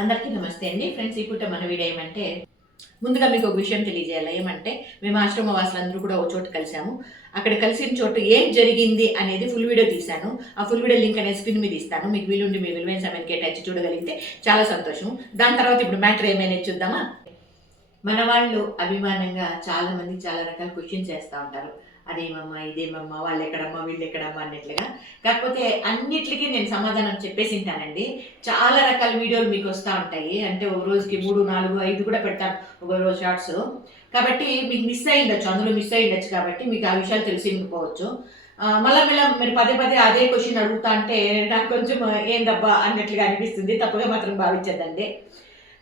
అందరికీ నమస్తే అండి. ఫ్రెండ్స్ ఈ మన వీడియో ఏమంటే ముందుగా మీకు ఒక విషయం తెలియజేయాలి. ఏమంటే మేము ఆశ్రమ వాసులందరూ కూడా ఒక చోట కలిసాము అక్కడ కలిసిన చోటు ఏం జరిగింది అనేది ఫుల్ వీడియో తీశాను. ఆ ఫుల్ వీడియో లింక్ అనేది స్క్రీన్ మీద ఇస్తాను. మీకు వీలుండి మీ విలువైన సమయానికి కేటాయించి చూడగలిగితే చాలా సంతోషం. దాని తర్వాత ఇప్పుడు మ్యాటర్ ఏమైనా చూద్దామా? మన వాళ్ళు అభిమానంగా చాలామంది చాలా రకాల క్వశ్చన్స్ చేస్తూ ఉంటారు. అదేమమ్మా ఇదేమమ్మా వాళ్ళు ఎక్కడమ్మా వీళ్ళు ఎక్కడమ్మా అన్నట్లుగా. కాకపోతే అన్నిటికీ నేను సమాధానం చెప్పేసి ఉంటానండి చాలా రకాల వీడియోలు మీకు వస్తూ ఉంటాయి. అంటే ఒక రోజుకి మూడు నాలుగు ఐదు కూడా పెడతాను ఒక రోజు షార్ట్స్. కాబట్టి మీకు మిస్ అయ్యి ఉండొచ్చు అందులో మిస్ అయ్యి ఉండొచ్చు కాబట్టి మీకు ఆ విషయాలు తెలిసి ఉండిపోవచ్చు మళ్ళీ మళ్ళీ మీరు పదే పదే అదే క్వశ్చన్ అడుగుతా అంటే నాకు కొంచెం ఏందబ్బా అన్నట్లుగా అనిపిస్తుంది. తప్పుగా మాత్రం భావించదండి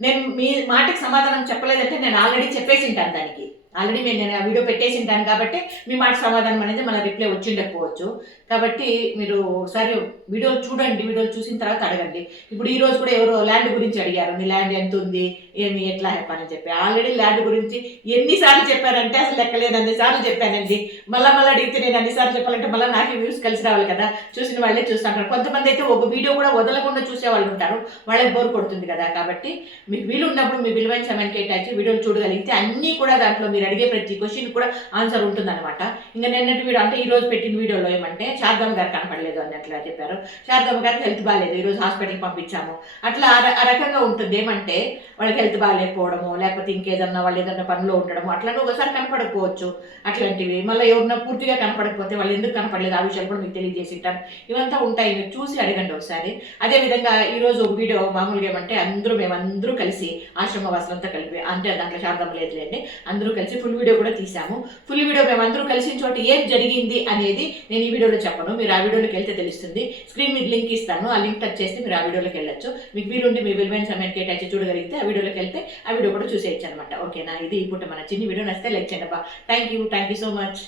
నేను మీ మాటకి సమాధానం చెప్పలేదంటే నేను ఆల్రెడీ చెప్పేసి ఉంటాను దానికి. ఆల్రెడీ నేను నేను ఆ వీడియో పెట్టేసి ఉంటాను కాబట్టి మీ మాట సమాధానం అనేది మన రిప్లై వచ్చిండకపోవచ్చు కాబట్టి మీరు ఒకసారి వీడియో చూడండి వీడియో చూసిన తర్వాత అడగండి. ఇప్పుడు ఈ రోజు కూడా ఎవరో ల్యాండ్ గురించి అడిగారు మీ ల్యాండ్ ఎంత ఉంది? ఏమి ఎట్లా చెప్పని చెప్పి. ఆల్రెడీ ల్యాండ్ గురించి ఎన్నిసార్లు చెప్పారంటే అసలు లెక్కలేదు అన్నిసార్లు చెప్పానండి. మళ్ళీ మళ్ళీ అడిగితే నేను అన్నిసార్లు చెప్పాలంటే మళ్ళీ నాకు వ్యూస్ కలిసి రావాలి కదా. చూసిన వాళ్ళే చూస్తాను కొంతమంది అయితే ఒక వీడియో కూడా వదలకుండా చూసే వాళ్ళు ఉంటారు. వాళ్ళకి బోర్ కొడుతుంది కదా. కాబట్టి మీకు వీలు ఉన్నప్పుడు మీ విలువైన సమయాన్ని కేటాయించి వీడియోలు చూడగలిగితే అన్నీ కూడా దాంట్లో మీరు అడిగే ప్రతి క్వశ్చన్ కూడా ఆన్సర్ ఉంటుందన్నమాట. ఇంకా నిన్నటి వీడియో అంటే ఈ రోజు పెట్టిన వీడియోలో ఏమంటే శారదమ్మ గారు కనపడలేదు అన్నట్లుగా చెప్పారు. శారదమ్మ గారికి హెల్త్ బాగాలేదు ఈరోజు హాస్పిటల్కి పంపించాము. అట్లా ఆ ఆ రకంగా ఉంటుంది. ఏమంటే వాళ్ళకి హెల్త్ బాగాలేకపోవడము లేకపోతే ఇంకేదన్నా వాళ్ళు ఏదన్నా పనిలో ఉండడము అట్లా ఒకసారి కనపడకపోవచ్చు. అట్లాంటివి మళ్ళీ ఎవరన్నా పూర్తిగా కనపడకపోతే వాళ్ళు ఎందుకు కనపడలేదు? ఆ విషయాలు కూడా మీకు తెలియజేసి ఉంటాను ఇవంతా ఉంటాయి. మీరు చూసి అడగండి ఒకసారి. అదేవిధంగా ఈరోజు ఒక వీడియో మామూలుగా ఏమంటే అందరూ మేమందరూ కలిసి ఆశ్రమ వాసులంతా కలిపి అంటే దాంట్లో శారదమ్మ లేదులేండి అందరూ కలిసి ఫుల్ వీడియో కూడా తీసాము ఫుల్ వీడియో మేమందరూ కలిసిన చోట ఏం జరిగింది అనేది నేను ఈ వీడియోలో చెప్పను. మీరు ఆ వీడియోలోకి వెళ్తే తెలుస్తుంది. స్క్రీన్ మీద లింక్ ఇస్తాను. ఆ లింక్ టచ్ చేస్తే మీరు ఆ వీడియోలోకి వెళ్ళొచ్చు. మీకు వీలుండి మీ విలువైన సమయానికి కేటాయించి చూడగలిగితే ఆ వీడియోలోకి వెళ్తే ఆ వీడియో కూడా చూసేయచ్చు అనమాట ఓకేనా ఇది ఇప్పుడు మన చిన్న వీడియో నచ్చితే లైక్ చేయండి thank you thank you so much